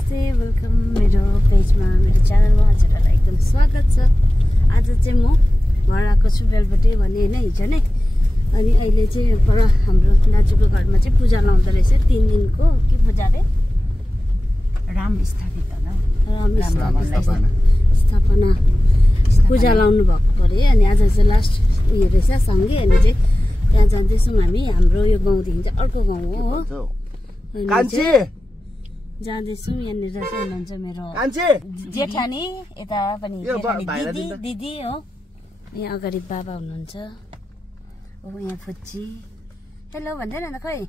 नमस्ते, वेलकम मेरो पेजमा, मेरो च्यानलमा हजुरहरूलाई एकदम स्वागत छ। आज चाहिँ म घर आएको छु बेलबटे भने होइन, हिजो नै। अनि अहिले चाहिँ पर हाम्रो दाजुको घरमा चाहिँ पूजा लाउँदो रहेछ, 3 दिनको के पूजा रे? राम स्थापित स्थापना पूजा लाउनु भएको अरे। अनि आज चाहिँ लास्ट उयो रहेछ सँगै। अनि चाहिँ त्यहाँ जाँदैछौँ हामी। हाम्रो यो गाउँदेखि चाहिँ अर्को गाउँ हो। जाँदैछौँ। यहाँनिर चाहिँ हुनुहुन्छ मेरो जेठानी, यता पनि दिदी हो। यहाँ अगाडि बाबा हुनुहुन्छ। अब यहाँ फुच्ची हेलो भन्दैन न खै।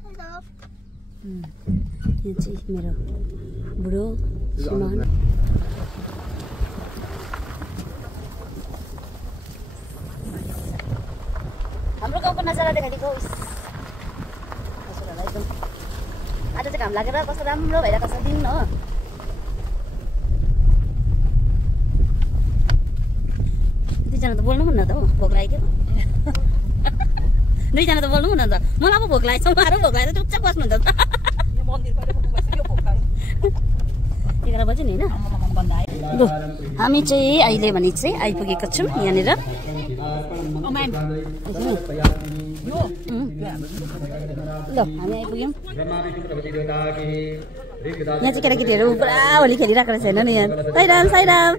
यो चाहिँ मेरो बुढो सुमन। हाम्रो गाउँको नजारा देखाइदिएको हजुरहरूलाई एकदम। आज चाहिँ घाम लागेर कस्तो राम्रो भइरहेको छ दिन हो। दुईजना त बोल्नु हुन्न त हो, भोक लाग्यो। दुईजना त बोल्नु हुन्न त। मलाई अब भोक लागेको छ, उहाँहरू भोक लागेको चुपचाप बस्नुहुन्छ त। 11 बजे नि होइन। लु हामी चाहिँ अहिले भने चाहिँ आइपुगेको छौँ यहाँनिर। ल हामी आइपुग्यौँ। यहाँ चाहिँ केटाकेटीहरू पुरा होली खेलिरहेको रहेछ होइन नि। यहाँ साईराम साईराम।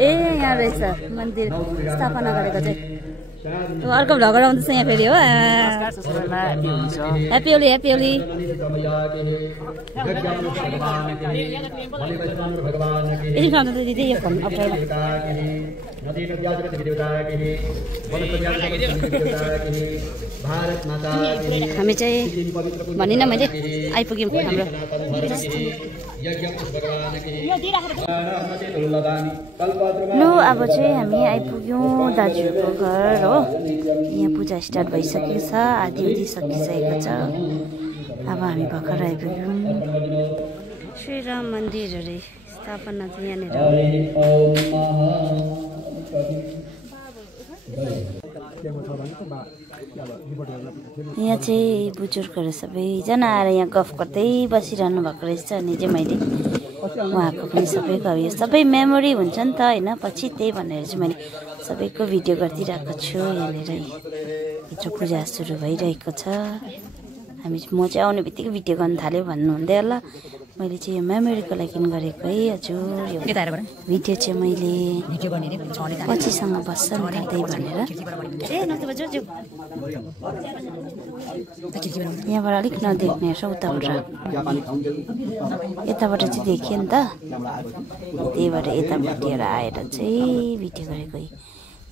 ए यहाँ रहेछ मन्दिर स्थापना गरेको चाहिँ। अर्को भ्लगर आउँदैछ यहाँ फेरि हो। Happy Holi happy Holi. दिदी यो फोन अप्ठ्यारो। हामी चाहिँ भनिनँ मैले आइपुग्यौँ हाम्रो। लु अब चाहिँ हामी आइपुग्यौँ दाजुको घर हो। यहाँ पूजा स्टार्ट भइसकेको छ, आधी उधी सकिसकेको छ। अब हामी भर्खर आइपुग्यौँ। श्रीराम मन्दिर अरे स्थापना चाहिँ यहाँनिर। यहाँ चाहिँ बुजुर्गहरू सबैजना आएर यहाँ गफ गर्दै बसिरहनु भएको रहेछ। अनि चाहिँ मैले उहाँको पनि सबैको अब यो सबै मेमोरी हुन्छ नि त होइन, पछि त्यही भनेर चाहिँ मैले सबैको भिडियो गरिदिइरहेको छु। यहाँनिर भित्र पूजा सुरु भइरहेको छ। म चाहिँ आउने बित्तिकै भिडियो गर्न थाल्यो भन्नुहुँदै होला। मैले चाहिँ यो मेमोरीको लागि गरेको है हजुर। यो भिडियो चाहिँ मैले पछिसँग बस्छ नि त त्यही भनेर। यहाँबाट अलिक नदेख्ने रहेछ, उताबाट यताबाट चाहिँ देखियो नि त। त्यही भएर यतापट्टिबाट आएर चाहिँ भिडियो गरेको।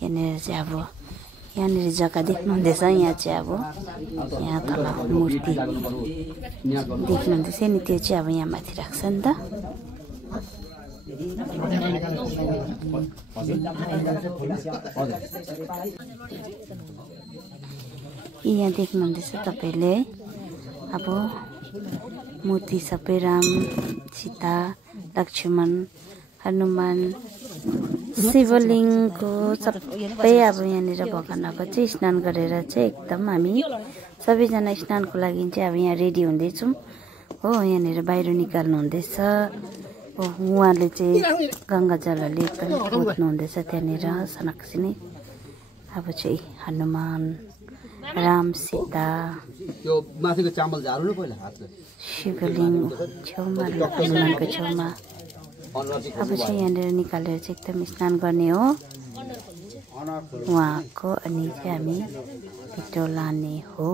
यहाँनिर चाहिँ अब यहाँनिर जग्गा देख्नुहुँदैछ। यहाँ चाहिँ अब यहाँ तल मूर्ति देख्नुहुँदैछ नि, त्यो चाहिँ अब यहाँ माथि राख्छ नि त। यहाँ देख्नुहुँदैछ तपाईँले अब मूर्ति सबै राम सीता लक्ष्मण हनुमान शिवलिङ्गको सबै अब यहाँनिर भगवानहरूको चाहिँ स्नान गरेर चाहिँ एकदम हामी सबैजना स्नानको लागि चाहिँ अब यहाँ रेडी हुँदैछौँ हो। यहाँनिर बाहिर निकाल्नु हुँदैछ हो। उहाँले चाहिँ गङ्गाजलहरूले एकदम पोत्नु हुँदैछ त्यहाँनिर सनक्सिनै। अब चाहिँ हनुमान राम सीता शिवलिङ्ग छेउमा हनुमानको छेउमा अब चाहिँ यहाँनिर निकालेर चाहिँ एकदम स्नान गर्ने हो उहाँको। अनि चाहिँ हामी भित्र लाने हो।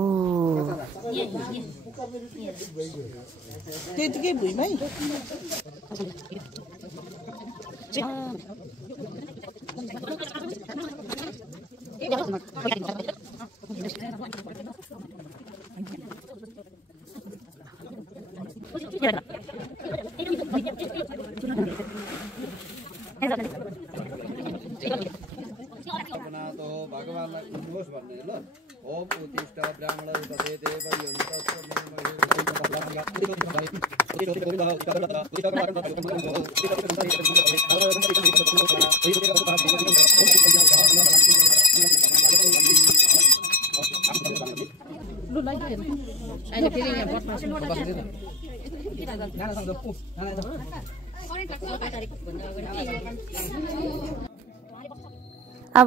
भगवानलाई उन्नोस् भन्ने ल। ओम उत्तिष्ठ ब्राह्मण रूपते देव अब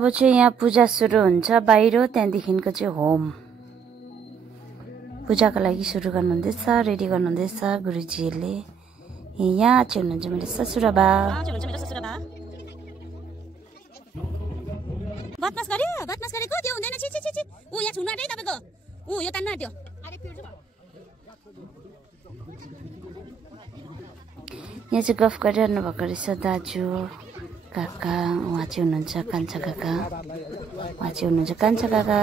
चाहिँ यहाँ पूजा सुरु हुन्छ बाहिर, त्यहाँदेखिको चाहिँ होम पूजाको लागि सुरु गर्नुहुँदैछ, रेडी गर्नुहुँदैछ गुरुजीहरूले। यहाँ चाहिँ हुनुहुन्छ मेरो ससुराबा। बदमास गरेको त्यो हुँदैन। छि छि छि ऊ यहाँ छुन आँट्यो तपाईको। ऊ यो तान्न आँट्यो। यहाँ चाहिँ गफ गरिरहनु भएको रहेछ दाजु काका। उहाँ चाहिँ हुनुहुन्छ कान्छा काका।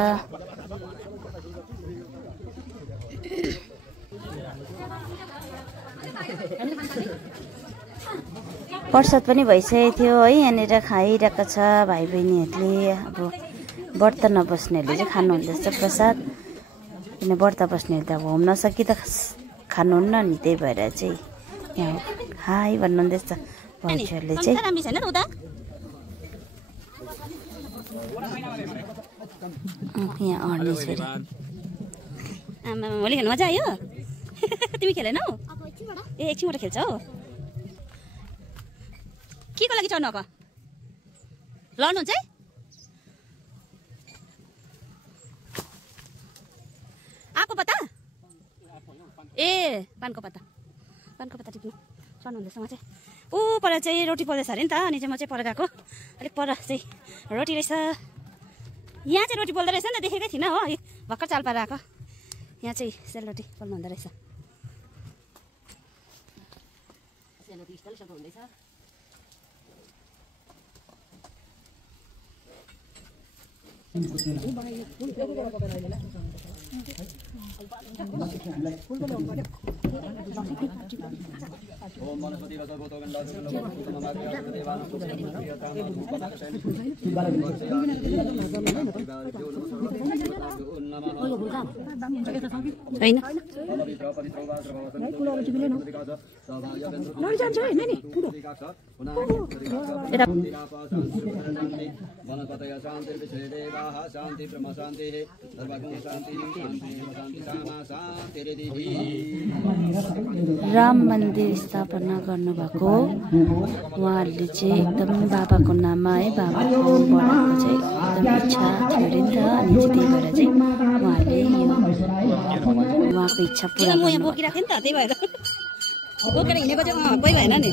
प्रसाद पनि भइसकेको थियो है, यहाँनिर खाइरहेको छ भाइ बहिनीहरूले। अब व्रत नबस्नेहरूले चाहिँ खानुहुँदैछ प्रसाद, किन व्रत बस्नेहरू त अब होम नसकी त खानुहुन्न नि, त्यही भएर चाहिँ यहाँ हाई भन्नुहुँदैछ भाउजूहरूले चाहिँ। यहाँ अड्ने छोरी भोलि खेल्नु मजा आयो। तिमी खेलेनौ? ए एकछिनबाट खेल्छ हौ। के को लागि चढ्नु अब? लड्नुहुन्छ है? आको पत्ता? ए पानको पत्ता टिप्नु चढ्नुहुँदैछ। म चाहिँ ऊ पर चाहिँ रोटी पोल्दैछ अरे नि त, अनि चाहिँ म चाहिँ पर गएको। अलिक पर चाहिँ रोटी रहेछ। यहाँ चाहिँ रोटी पोल्दो रहेछ नि त, देखेकै थिइनँ हो, भर्खर चाल पाएर आएको। यहाँ चाहिँ सेलरोटी पोल्नु हुँदो रहेछ। सेलरोटी स्टल हुँदैछ। शांति ब्रह्म शांति सर्वगुण शांति राम मन्दिर स्थापना गर्नुभएको उहाँहरूले चाहिँ एकदम बाबाको नाममा है, बाबाको बडाको चाहिँ एकदम इच्छा थियो अरे नि त, अनि चाहिँ त्यही भएर चाहिँ उहाँहरूले यो उहाँको इच्छा पुरा बोकिराख्यो नि त, त्यही भएर बोकेर हिँडेको चाहिँ कोही भएन नि।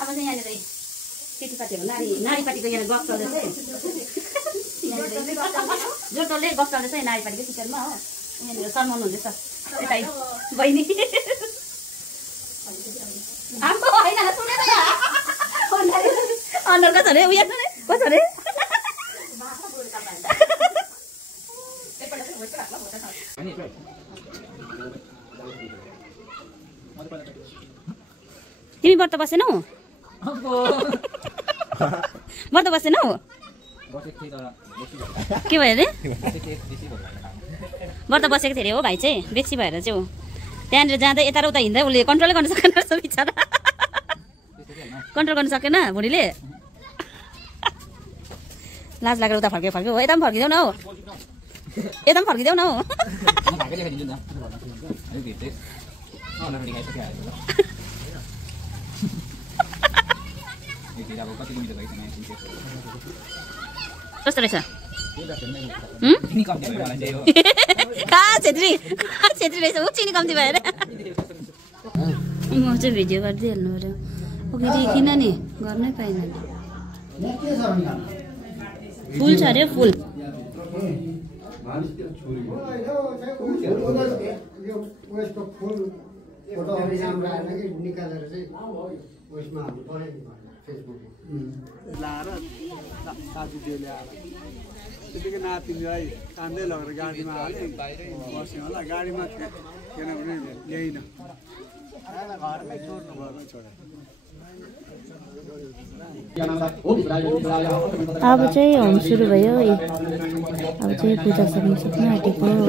अब चाहिँ यहाँनिर केटीपातीहरू नारीपाटीको यहाँ गफ चल्दैछ है, जो टोलले गफ चल्दैछ नारीपाटीको किचनमा हो। यहाँनिर शर्माउनु हुँदैछ बहिनी। अनुहार कस्तो अरे उयो कस्तो अरे? तिमी व्रत बसेनौ? व्रत बसेनौ? के भयो अरे? व्रत बसेको थियो अरे हो भाइ चाहिँ, बेसी भएर चाहिँ हो। त्यहाँनिर जाँदै यता र उता हिँड्दै उसले कन्ट्रोलै गर्न सकेन रहेछ बिचरा। कन्ट्रोल गर्न सकेन भुँडीले। लाज लागेर उता फर्क्यो हो। यता पनि फर्किदेऊ न हौ, यता पनि फर्किदेऊ न हौ। कस्तो रहेछ? छेत्री रहेछ ऊ, चिनी कम्ती भएर। म चाहिँ भिडियो गरिदिइहाल्नु पऱ्यो। ओके किन नि गर्नै पाएन नि। फुल छ अरे फुल। त्यतिकै नातिनीलाई कान्दै लगेर गाडीमा हाल्यो, बस्यो होला गाडीमा किनभने ल्याइन अब चाहिँ होम सुरु भयो। अब चाहिँ पूजा सक्नु आँटेको हो।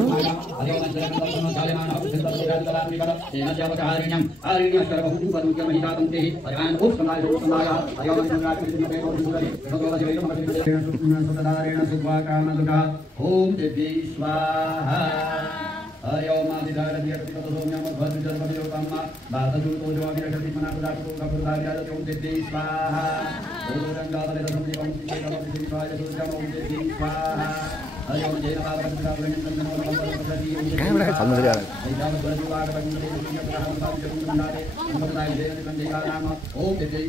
ओम देवी स्वाहा हरि ओम आदिदार दियति ततो सोम्यम भद्रजल पतिलोकम्मा बादजुतो जो अभिरक्षति मनापदातो कपुरदार्याद ओम देवी स्वाहा ओम रंगावले दसमि ओम देवी स्वाहा सुजम ओम देवी स्वाहा हरि ओम जय नमः भद्रदावले नंदनो नमः भद्रदी ओम देवी स्वाहा ऐदाव बरजुवाग बंदे दुनिया प्रहार जगुन मंदारे नमस्ताय जय कंदेगा नाम ओम देवी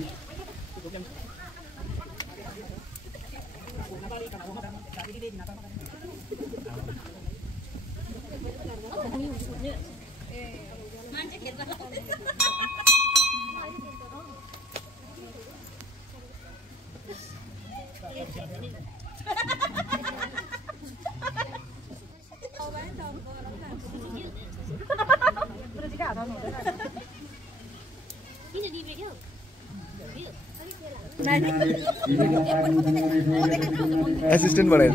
असिस्टेंट बनाए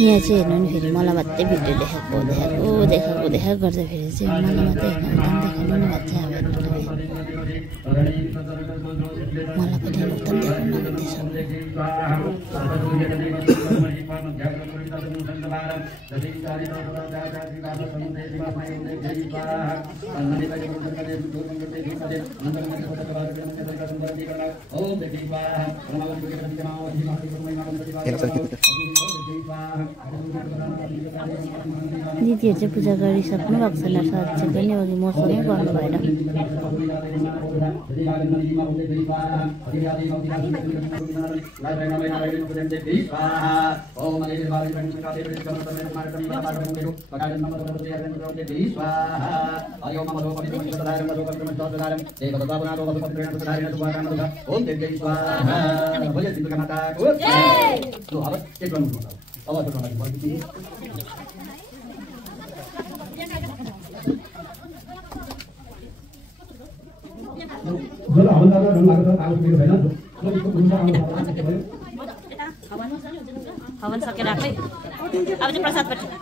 यहाँ चाहिँ हेर्नु नि फेरि मलाई मात्रै भिडियो देखाएको गर्दाखेरि चाहिँ मलाई मात्रै हेर्नु देखाउनु नि भएको चाहिँ अब मलाई पनि एकदम देखाउनु भन्दैछ। दिदीहरू चाहिँ पूजा गरिसक्नु भएको छ साथ चाहिँ पनि अघि मसँगै गर्नु भएन।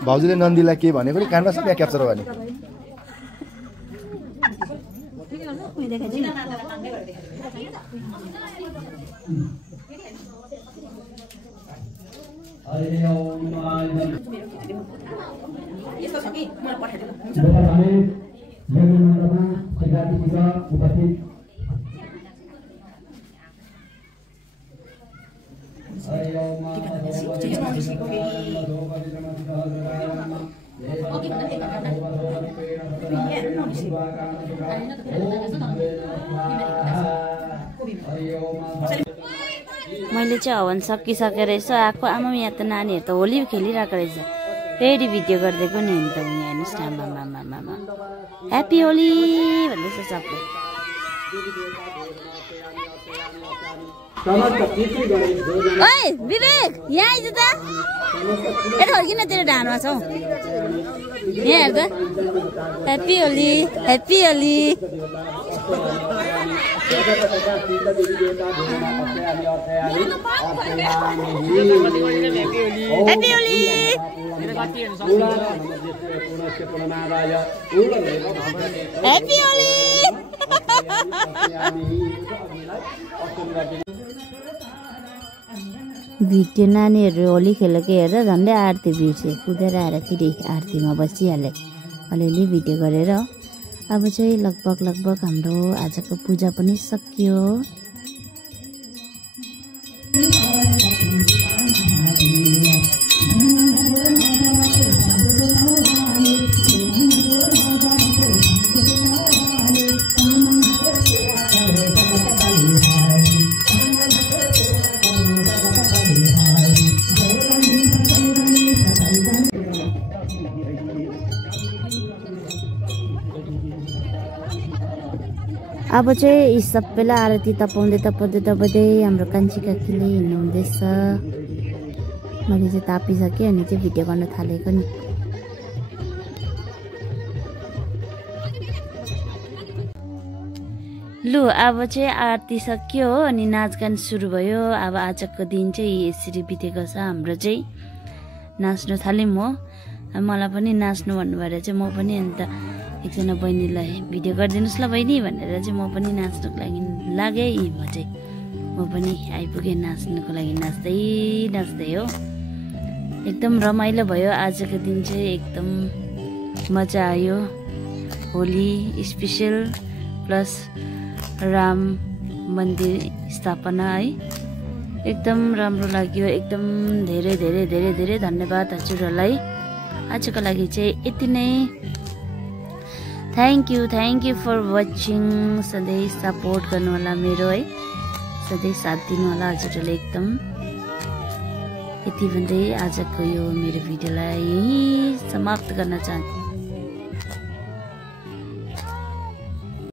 भाउजूले नन्दीलाई के भनेको नि कानमा सबै क्याप्चर गर्ने मैले चाहिँ हवन सकिसकेर यसो आएको आमा यहाँ त नानीहरू त होली खेलिरहेको रहेछ। फेरि भिडियो गरिदिएको नि त यहाँ हेर्नुहोस् न आमा ह्याप्पी होली भन्दैछ सबले। ओइ विवेक यहाँ आइज त यता फर्किन तेरो ढाडमा छौ यहाँ हेर त happy Holi happy Holi. Happy Holi happy Holi. Video नानीहरू होली खेलेको हेरेर झन्डै आरती बिर्से कुदेर आएर फेरि आरतीमा बसिहाले अलिअलि भिडियो गरेर। अब चाहिँ लगभग हाम्रो आजको पूजा पनि सकियो। अब चाहिँ यी सबैलाई आरती तपाउँदै हाम्रो कान्छी काकीले हिँड्नुहुँदैछ। मैले चाहिँ तापिसकेँ अनि चाहिँ भिडियो गर्न थालेको नि। लु अब चाहिँ आरती सक्यो हो अनि नाचगान सुरु भयो। अब आजको दिन चाहिँ यसरी बितेको छ हाम्रो चाहिँ। नाच्नु थाल्यौँ हो। मलाई पनि नाच्नु भन्नुभएर चाहिँ म पनि अन्त एकजना बहिनीलाई भिडियो गरिदिनुहोस् ल बहिनी भनेर चाहिँ म पनि नाच्नुको लागि लागेँ। म पनि आइपुगेँ नाच्नुको लागि। नाच्दै हो एकदम रमाइलो भयो आजको दिन चाहिँ। एकदम मजा आयो। होली स्पेसल प्लस राम मन्दिर स्थापना है, एकदम राम्रो लाग्यो। एकदम धेरै धेरै धेरै धेरै धन्यवाद हजुरहरूलाई। आजको लागि चाहिँ यति नै। Thank you for watching. सधैँ सपोर्ट गर्नुहोला मेरो है, सधैँ साथ दिनुहोला हजुरहरूले एकदम। यति भन्दै आजको यो मेरो भिडियोलाई यहीँ समाप्त गर्न चाहन्छु।